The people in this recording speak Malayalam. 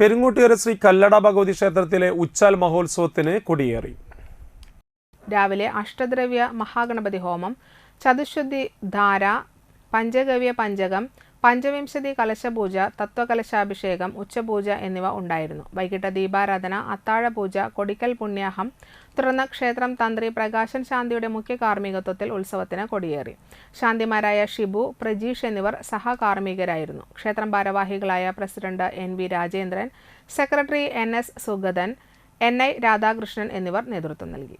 പെരുങ്ങോട്ടുകര ശ്രീ കല്ലട ഭഗവതി ക്ഷേത്രത്തിലെ ഉച്ചാൽ മഹോത്സവത്തിന് കൊടിയേറി. രാവിലെ അഷ്ടദ്രവ്യ മഹാഗണപതി ഹോമം, ചതുശ്ശുദ്ധി ധാര, പഞ്ചഗവ്യ പഞ്ചകം, പഞ്ചവിംശതി കലശപൂജ, തത്വകലശാഭിഷേകം, ഉച്ചപൂജ എന്നിവ ഉണ്ടായിരുന്നു. വൈകിട്ട് ദീപാരാധന, അത്താഴപൂജ, കൊടിക്കൽ പുണ്യാഹം, തുടർന്ന് ക്ഷേത്രം തന്ത്രി പ്രകാശൻ ശാന്തിയുടെ മുഖ്യ കാർമ്മികത്വത്തിൽ ഉത്സവത്തിന് കൊടിയേറി. ശാന്തിമാരായ ഷിബു, പ്രജീഷ് എന്നിവർ സഹകാർമ്മികരായിരുന്നു. ക്ഷേത്രം ഭാരവാഹികളായ president NV Rajendran, secretary NS Sugathan, NI Radhakrishnan എന്നിവർ നേതൃത്വം നൽകി.